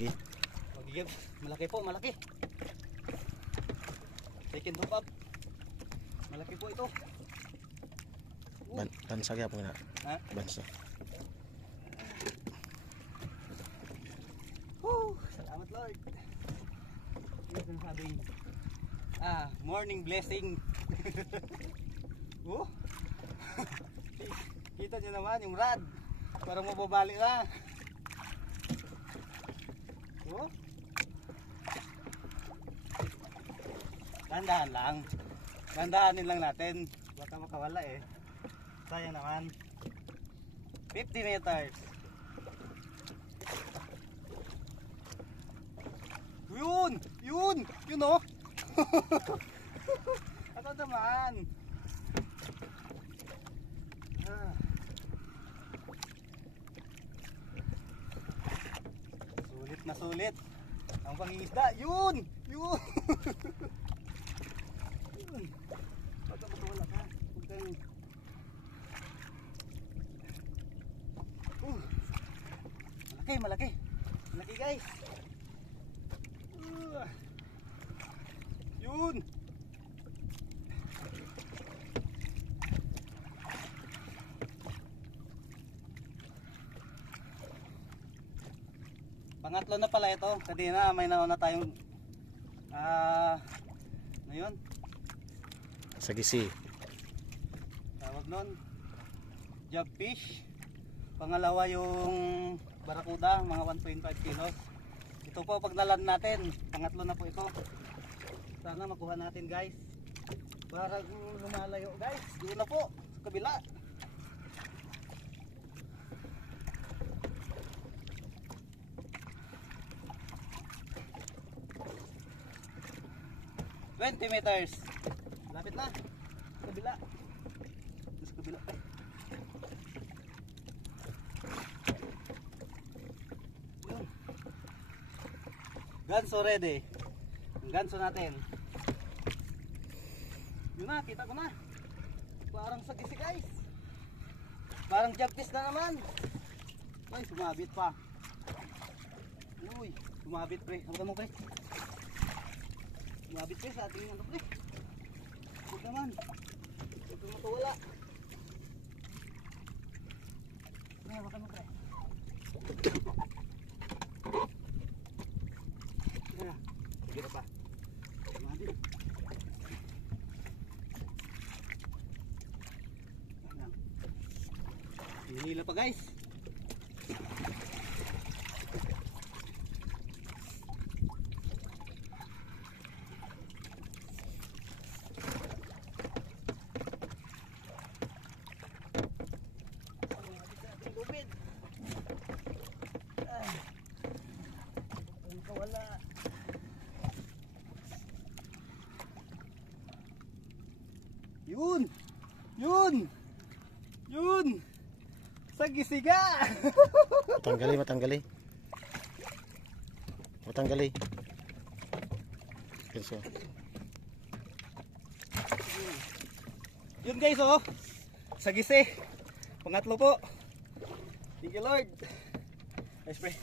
Sige. Magigib. Malaki po, malaki. Second hook up. Malaki po ito. Bansa kaya po na. Ha? Bansa. Salamat Lord. Ano sinasabing? Morning blessing. Kita nyo naman yung rod. Parang mababali na. Dandahan lang. Dandahanin lang natin. Baka makawala eh. Sayang naman. 50 meters. Yun! Yun! Yun o! Ako naman! Sulit na sulit! Ang pangingisda! Yun! Yun! Yun! Baka matawala ka! Huwag kang... Malaki! Malaki! Malaki guys! Yun! Pangatlo na pala ito. Kanina may nauna tayong ano yun? Sagisi. Tawag nun Job fish. Pangalawa yung barakuda, mga 1.5 kilos. Ito po pag nalan natin, pangatlo na po ito. Sana makuha natin guys. Para lumalayo guys. Doon na po sa kabila. $20 meters. Lapit na. Sa kabila. Sa kabila pa. Ganso ready. Ang ganso natin. Yun na, kita ko na. Parang sagisi guys. Parang jagtis na naman. Ay, sumabit pa. Uy, sumabit pre. Ano ka mo pre? Sumabit pre sa ating ano pre. Huwag naman. Huwag kang matawala. Pre, huwag ka mo pre. Sige na pa. Hinila pa guys. Wala. Yun! Yun! Yun! Sagisiga! Matanggali, matanggali. Matanggali. Ganso. Yun guys oh. Sagisi. Pangatlo po. Thank you Lord. Nice pre.